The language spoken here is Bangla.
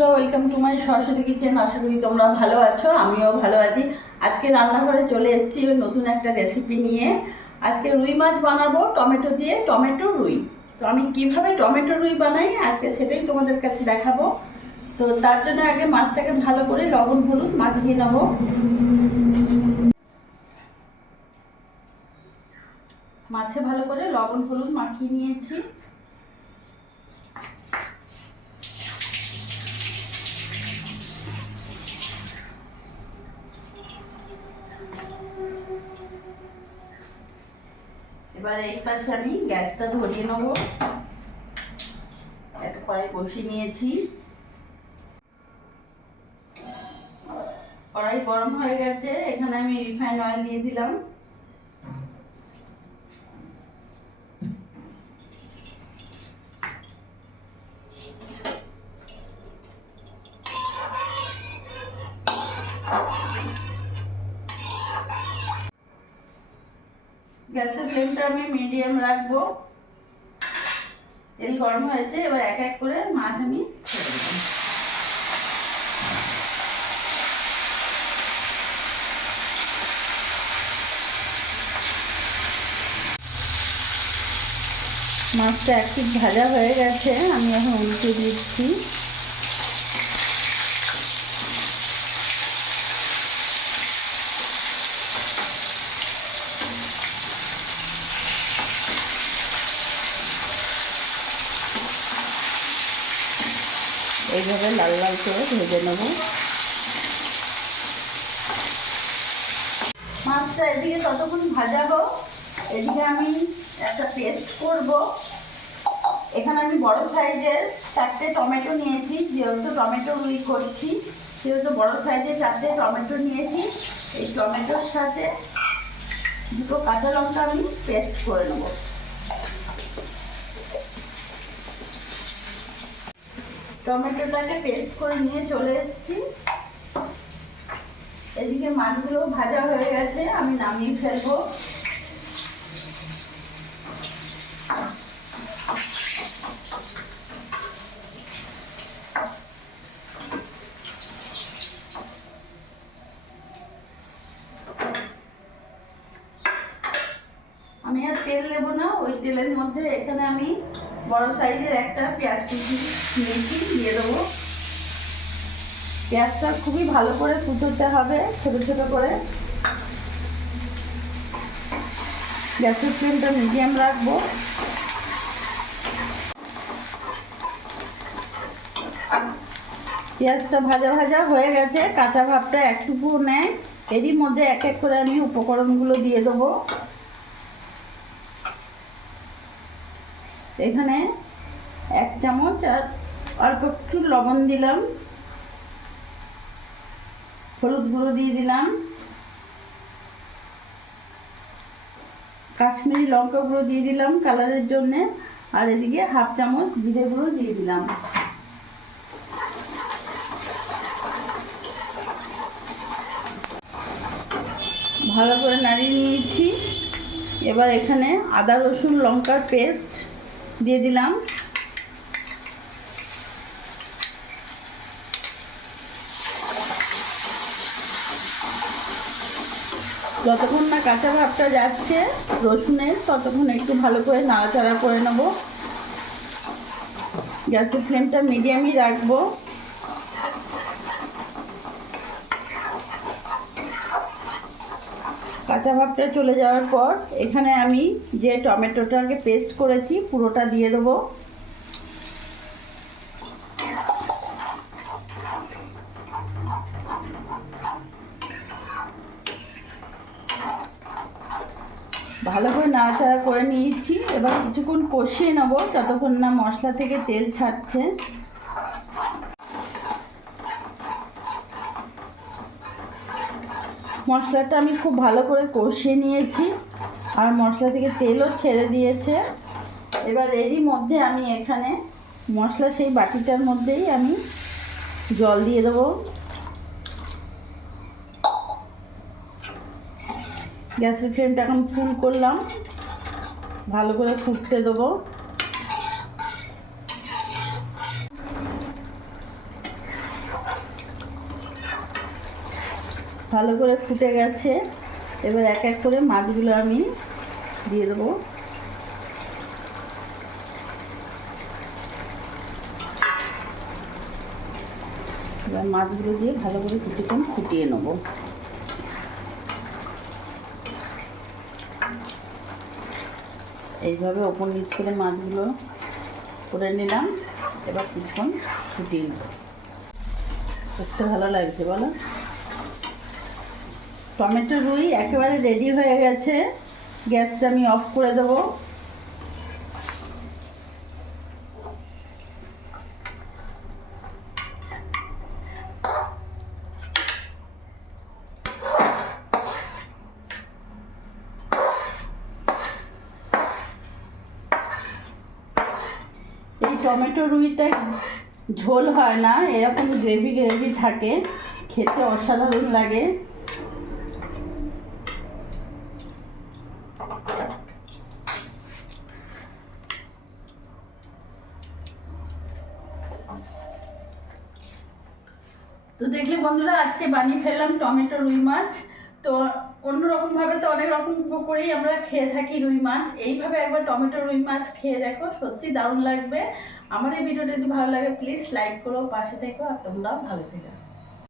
বন্ধুরা, welcome to my Saraswati kitchen. আশা করি তোমরা ভালো আছো, আমিও ভালো আছি। আজকে রান্নাঘরে চলে এসেছি নতুন একটা রেসিপি নিয়ে। আজকে রুই মাছ বানাবো টমেটো দিয়ে, টমেটো রুই। তো আমি কিভাবে টমেটো রুই বানাই আজকে সেটাই তোমাদের কাছে দেখাবো। তো তার জন্য আগে মাছটাকে ভালো করে লবণ হলুদ মাখিয়ে নেব। মাছে ভালো করে লবণ হলুদ মাখিয়ে নিয়েছি। এবার এই পাশে আমি গ্যাসটা ধরিয়ে নেব। একটা কড়াই বসিয়ে নিয়েছি। কড়াই গরম হয়ে গেছে, এখানে আমি রিফাইন অয়েল দিয়ে দিলাম। গ্যাসের ফ্লেমটা আমি মিডিয়াম রাখবো। তেল গরম হয়েছে, এবার এক এক করে মাছ আমি ছেড়ে দিলাম। মাছটা একটু ভাজা হয়ে গেছে, আমি এখন উল্টে দিচ্ছি। এইভাবে লাল লাল করে ভেজে নেব। মাছটা এদিকে ততক্ষণ ভাজাবো, এদিকে আমি একটা পেস্ট করব। এখানে আমি বড় সাইজের 4টে টমেটো নিয়েছি, যেহেতু টমেটো রুই করছি সেহেতু বড় সাইজের 4টে টমেটো নিয়েছি। এই টমেটোর সাথে 2টো কাঁচা লঙ্কা আমি পেস্ট করে নেব। টমেটোটাকে পেস্ট করে নিয়ে চলে এসেছি। এদিকে মাছগুলো ভাজা হয়ে গেছে, আমি নামিয়ে ফেলবো। আমি আর তেল নেব না, ওই তেলের মধ্যে এখানে আমি বড় সাইজের একটা পেঁয়াজ কুচি নিয়েছি, দিয়ে দেবো। পেঁয়াজটা খুবই ভালো করে কুচোতে হবে, ছোট ছোট করে। গ্যাসের ফ্লেমটা মিডিয়াম রাখবো। পেঁয়াজটা ভাজা ভাজা হয়ে গেছে, কাঁচা ভাবটা একটুকু নেয়। এরই মধ্যে এক এক করে আমি উপকরণগুলো দিয়ে দেবো। এখানে 1 চামচ আর অল্প একটু লবণ দিলাম, হলুদ গুঁড়ো দিয়ে দিলাম, কাশ্মীরি লঙ্কা গুঁড়ো দিয়ে দিলাম কালারের জন্য, আর এদিকে 1/2 চামচ জিরে গুঁড়ো দিয়ে দিলাম। ভালো করে নাড়িয়ে নিয়েছি। এবার এখানে আদা রসুন লঙ্কার পেস্ট দিয়ে দিলাম। যতক্ষণ না কাঁচা ভাবটা যাচ্ছে রসুনের, ততক্ষণ একটু ভালো করে নাড়াচাড়া করে নেব। গ্যাসের ফ্লেমটা মিডিয়ামই রাখবো। কাঁচা ভাবটা চলে যাওয়ার পর এখানে আমি যে টমেটোটাকে পেস্ট করেছি পুরোটা দিয়ে দেবো। ভালো করে নাড়াচাড়া করে নিয়েছি। এবার কিছুক্ষণ কষিয়ে নেব, যতক্ষণ না মশলা থেকে তেল ছাড়ছে। মশলাটা আমি খুব ভালো করে কষিয়ে নিয়েছি, আর মশলা থেকে তেলও ছেড়ে দিয়েছে। এবার এরই মধ্যে আমি এখানে মশলা সেই বাটিটার মধ্যেই আমি জল দিয়ে দেবো। গ্যাসের ফ্লেমটা এখন ফুল করলাম, ভালো করে ফুটতে দেবো। ভালো করে ফুটে গেছে। এবার এক এক করে মাছগুলো আমি দিয়ে দেবো। এবার মাছগুলো দিয়ে ভালো করে কিছুক্ষণ ফুটিয়ে নেব। এইভাবে ওপর নিচ করে মাছগুলো করে নিলাম। এবার কিছুক্ষণ ফুটিয়ে নেব। দেখতে ভালো লাগছে বলো? টমেটো রুই একেবারে রেডি হয়ে গেছে। গ্যাসটা আমি অফ করে দেবো। এই টমেটো রুইটা ঝোল হয় না, এরকম গ্রেভি গ্রেভি থাকে, খেতে অসাধারণ লাগে। তো দেখলে বন্ধুরা, আজকে বানিয়ে ফেললাম টমেটো রুই মাছ। তো অন্যরকমভাবে তো অনেক রকম করেই আমরা খেয়ে থাকি রুই মাছ। এইভাবে একবার টমেটো রুই মাছ খেয়ে দেখো, সত্যি দারুণ লাগবে। আমার এই ভিডিওটা যদি ভালো লাগে প্লিজ লাইক করো, পাশে থেকো, আর তোমরাও ভালো থেকো।